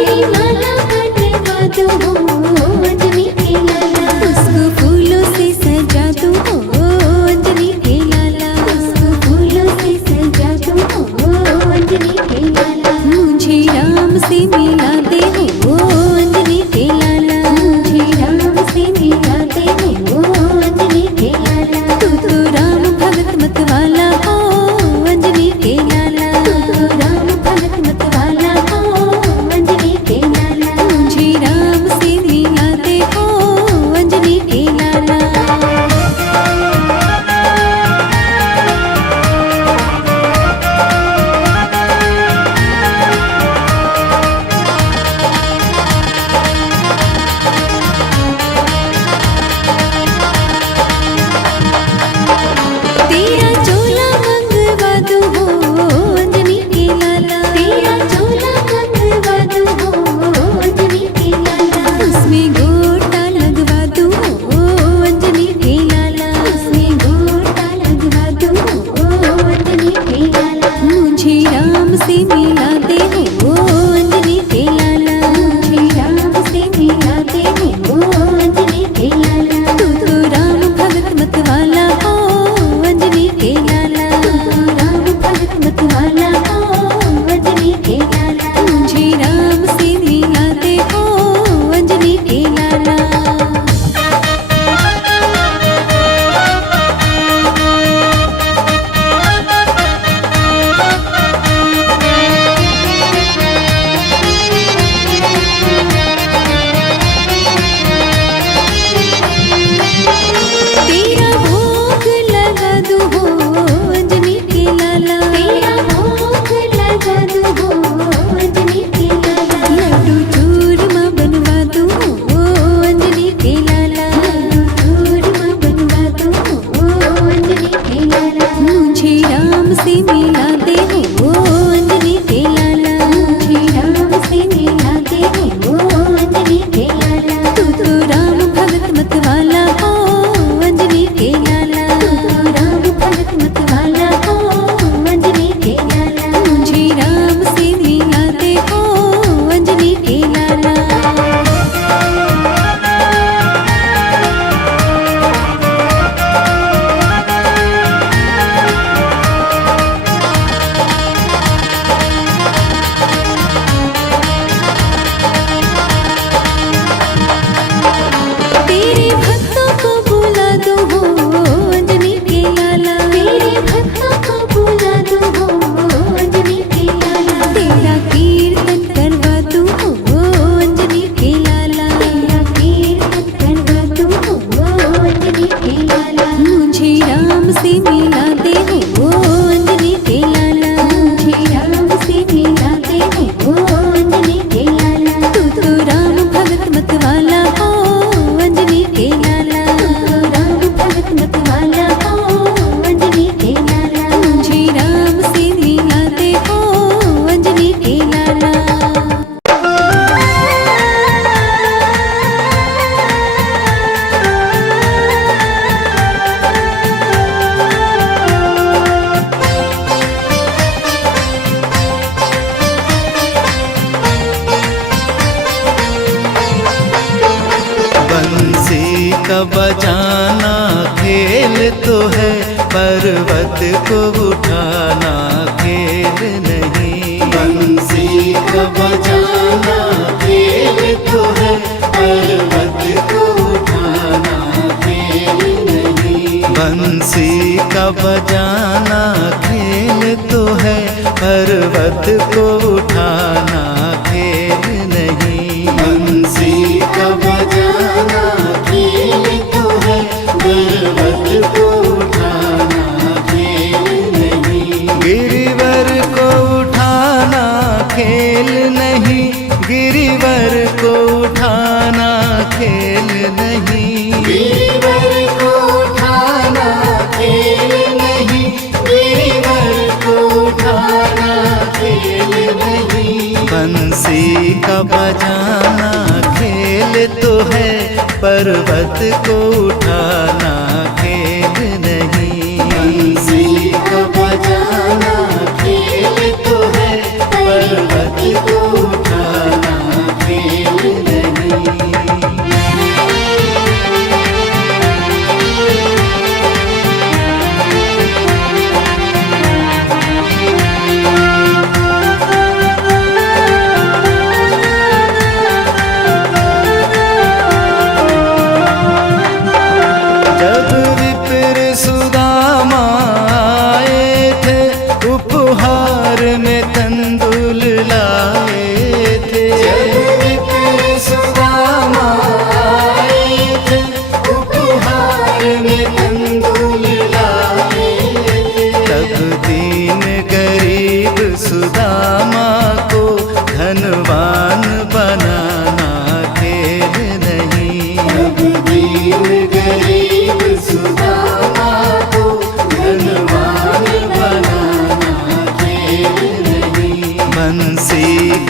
तेरी माला बनवा दूं हो अंजनी के लाला, उसको फूलों से सजा दूं हो अंजनी के लाला, उसको फूलों से सजा दूं हो अंजनी के लाला। मुझे राम से मिला दे हो अंजनी के लाला, मुझे राम से मिला दे हो अंजनी के लाला। तू तो राम भगत मत वाला हो अंजनी के लाला, तू तो राम भगत मत वाला हो अंजनी के लाला। मुझे राम से मिला दे हो अंजनी के लाला। तेरा चोला मंगवा दूं हो अंजनी के लाला, तेरा चोला मंगवा दूं हो अंजनी के लाला। उसमें गोटा लगवा दूं हो अंजनी के लाला, उसमें गोटा लगवा दूं हो अंजनी के लाला। मुझे राम से मिला दे हो अंजनी के लाला, मुझे राम से मिला दे हो अंजनी के लाला। तू तो राम भगत मत वाला हो अंजनी के लाला, तू तो राम भगत मत वाला हो अंजनी के लाला। मुझे राम से मिला दे हो अंजनी के लाला। तेरा भोग लगा दूं हो अंजनी के लाला, तेरा भोग लगा दूं हो अंजनी के लाला। लड्डू चूरमा बनवा दूं हो अंजनी के लाला, लड्डू चूरमा बनवा दूं हो अंजनी के लाला। मुझे राम से मिला दे हो अंजनी के लाला, मुझे राम से मिला दे हो अंजनी के लाला। तू तो राम भगत मत वाला हो अंजनी के लाला, तू तो राम भगत मत वाला हो अंजनी के लाला। मुझे राम से मिला दे हो अंजनी के लाला। तेरे भक्तों को बुला दूं हो अंजनी के लाला, तेरे भक्तों को बुला दूं हो अंजनी के लाला। तेरा कीर्तन करवा दूं हो अंजनी के लाला, तेरा कीर्तन करवा दूं हो अंजनी के लाला। मुझे राम से मिला दे हो अंजनी के लाला, मुझे राम से मिला दे हो अंजनी के लाला। तू तो राम भगत मत वाला हो अंजनी के लाला, तू तो राम भगत मत वाला हो अंजनी के लाला। मुझे राम से मिला दे हो अंजनी के लाला। बंसी का बजाना खेल तो है, पर्वत को उठाना खेल नहीं। बंसी का बजाना खेल तो है, पर्वत को उठाना खेल नहीं। बंसी का बजाना खेल तो है, पर्वत को उठाना खेल नहीं। बंसी का बजाना खेल तो है, पर्वत को उठाना खेल नहीं। गिरिवर को उठाना खेल नहीं, गिरिवर को उठाना खेल नहीं। गिरिवर को उठाना खेल नहीं, गिरिवर को उठाना खेल नहीं। बंसी का बजाना खेल तो है, पर्वत को उठाना खेल नहीं। बंसी का बजाना खेल तो है, पर्वत को उठाना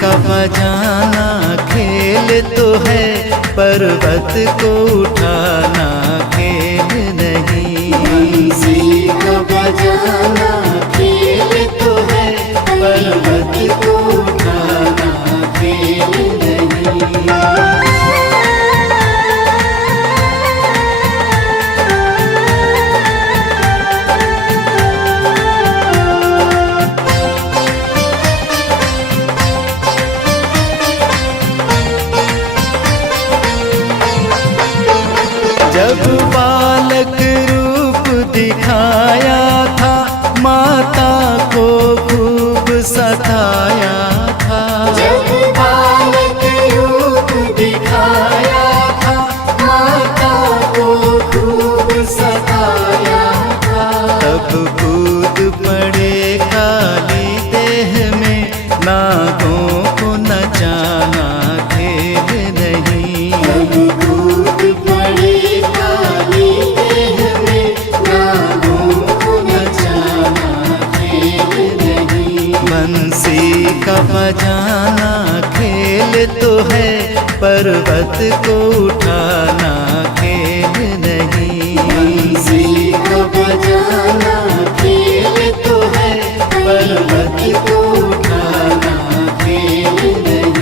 का बजाना खेल तो है, पर्वत को उठाना खेल नहीं। बंसी का बजाना खेल तो है, पर्वत को उठाना खेल नहीं। जब बालक रूप दिखाया था, माता को खूब सताया था। जब बालक रूप दिखाया था, माता को खूब सताया था। तब कूद पड़े काली देह में, नागों को नचाना खेल नहीं। तब कूद पड़े काली देह में, नागों को नचाना खेल नहीं। बंसी का बजाना खेल तो है, पर्वत को उठाना खेल नहीं। बंसी का बजाना खेल तो है, पर्वत को उठाना खेल नहीं।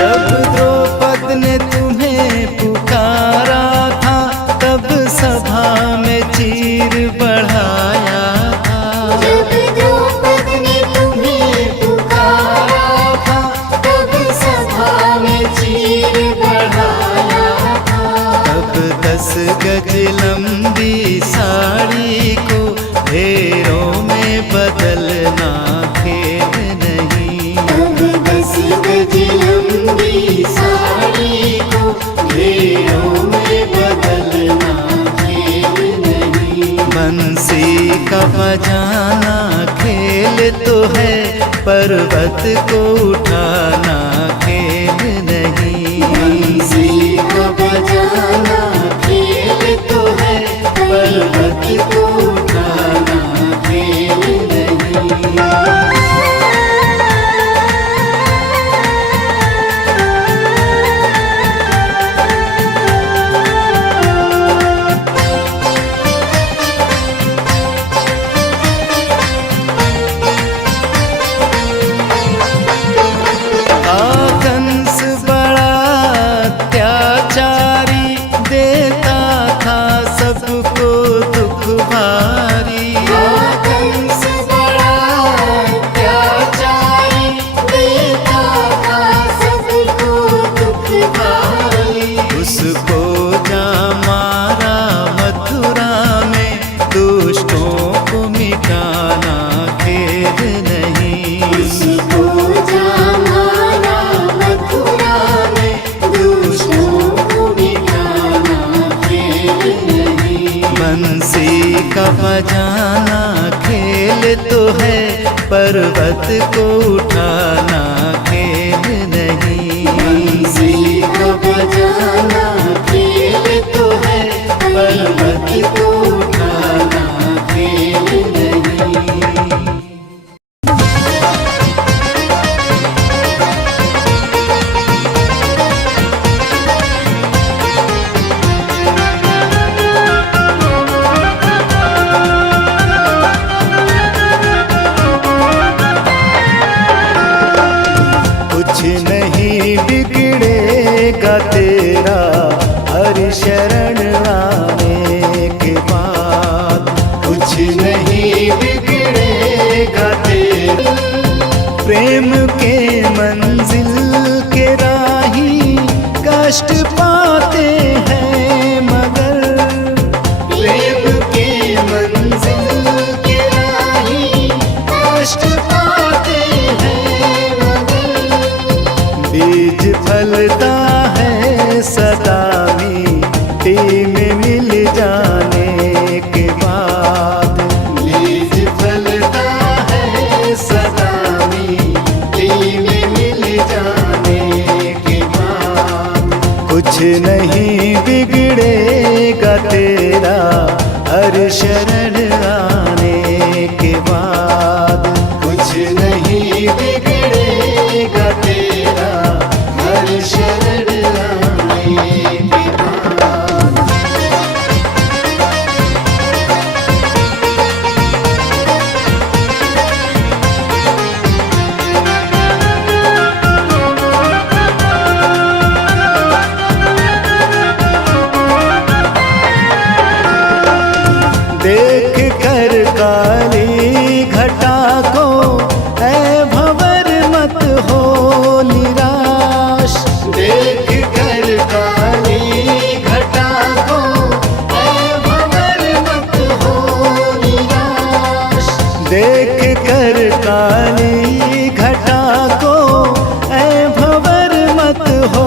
जब द्रौपद ने तुम्हें पुकारा था, तब सभा में चीर बढ़ाया था। जब द्रौपद ने तुम्हें पुकारा था, तब सभा में चीर बढ़ाया था। तब 10 गज लंबी साड़ी को ढेरों में बदलना खेल नहीं। तब 10 गज लंबी साड़ी को ढेरों में बदलना खेल नहीं। बंसी का बजाना खेल तो है, पर्वत को उठाना खेल नहीं। बंसी का बजाना खेल तो है, पर्वत को उठाना खेल नहीं। कंस बड़ा अत्याचारी, देता था सबको दुख भारी। कंस बड़ा अत्याचारी, देता था सबको दुख भारी। उसको जा मारा मथुरा में, दुष्टों को मिटाना खेल नहीं। उसको जा मारा मथुरा में, दुष्टों को मिटाना खेल नहीं। बंसी का बजाना खेल तो है, पर्वत को उठाना खेल नहीं। बंसी का बजाना खेल तो है, पर्वत को उठाना खेल नहीं। कुछ नहीं बिगड़ेगा तेरा, हरि शरण आने के बाद। कुछ नहीं बिगड़ेगा तेरा, प्रेम के मंजिल के राही कष्ट पाते हैं मगर। प्रेम के मंजिल के राही कष्ट पाते हैं मगर। बीज फलता है सदा मिट्टी में मिल जाने के बाद। बीज फलता है नहीं बिगड़ेगा तेरा हर शरण आने के बाद। कुछ नहीं बिगड़ेगा तेरा हर शरण आने के बाद। देख कर काली घटा को ऐ भंवर मत हो निराश। देख कर काली घटा को ऐ भंवर मत हो निराश। देख कर काली घटा को ऐ भंवर मत हो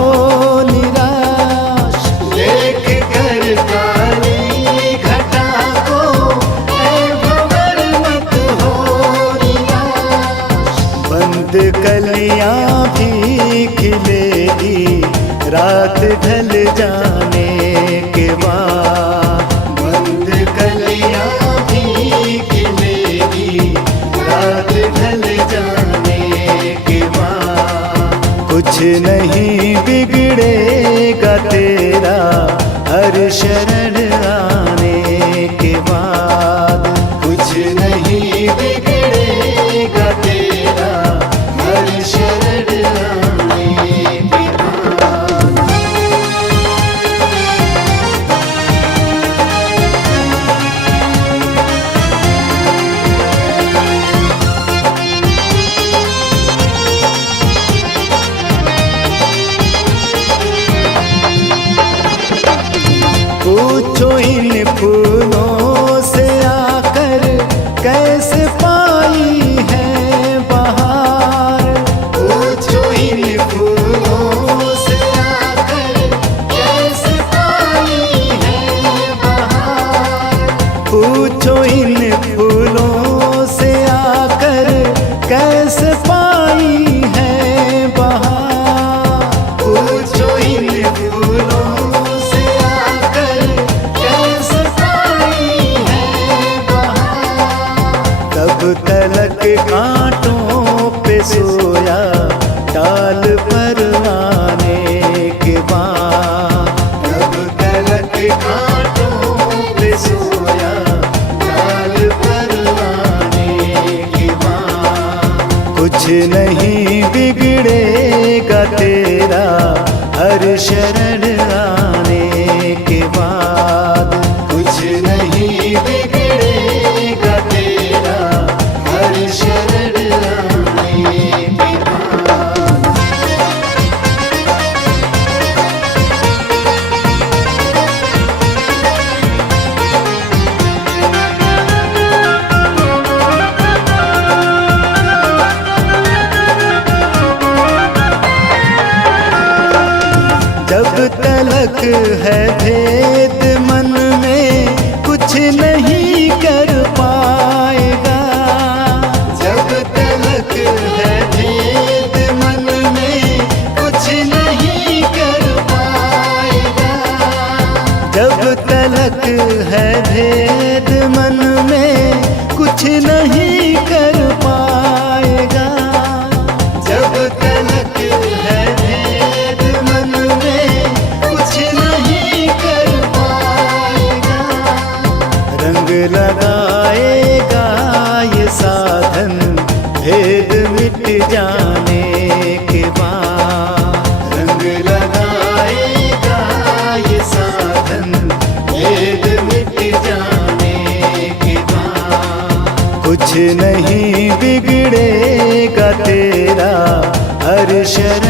निराश। देख कर काली घटा को ऐ भंवर मत हो निराश। बंद कलियां भी खिलेगी रात ढल जाने के बाद। बंद कलियां भी खिलेगी रात ढल जाने के बाद। कुछ नहीं बिगड़ेगा तेरा हर शरण आने के बाद। कुछ नहीं बिगड़ेगा तेरा हर शरण आने के बाद। पूछो इन फूलों से आकर कैसे पाई है बहार। पूछो इन फूलों से आकर कैसे पाई है बहार। पूछो इन फूलों से आकर कैसे पाई है बहार। पूछो इन फूलों से आकर कैसे पाई है बहार। तब तलक कांटों पे सोया डाल परवाने के बाद। तब तलक कांटों पे सोया डाल परवाने के बाद। कुछ नहीं बिगड़ेगा तेरा हर शरण आने के बाद। कुछ नहीं बिगड़ेगा तेरा हर शरण आने के बाद। जब तलक है भेद मन में कुछ नहीं कर पाएगा। जब तलक है भेद मन में कुछ नहीं कर पाएगा। जब तलक है भेद मन में कुछ नहीं कर पाएगा। जब तलक है भेद मन में कुछ नहीं कर पाएगा। रंग लगाएगा ये साधन भेद मिट जाने के बाद। रंग लगाएगा ये साधन भेद मिट जाने के बाद। कुछ नहीं बिगड़ेगा तेरा हर शरण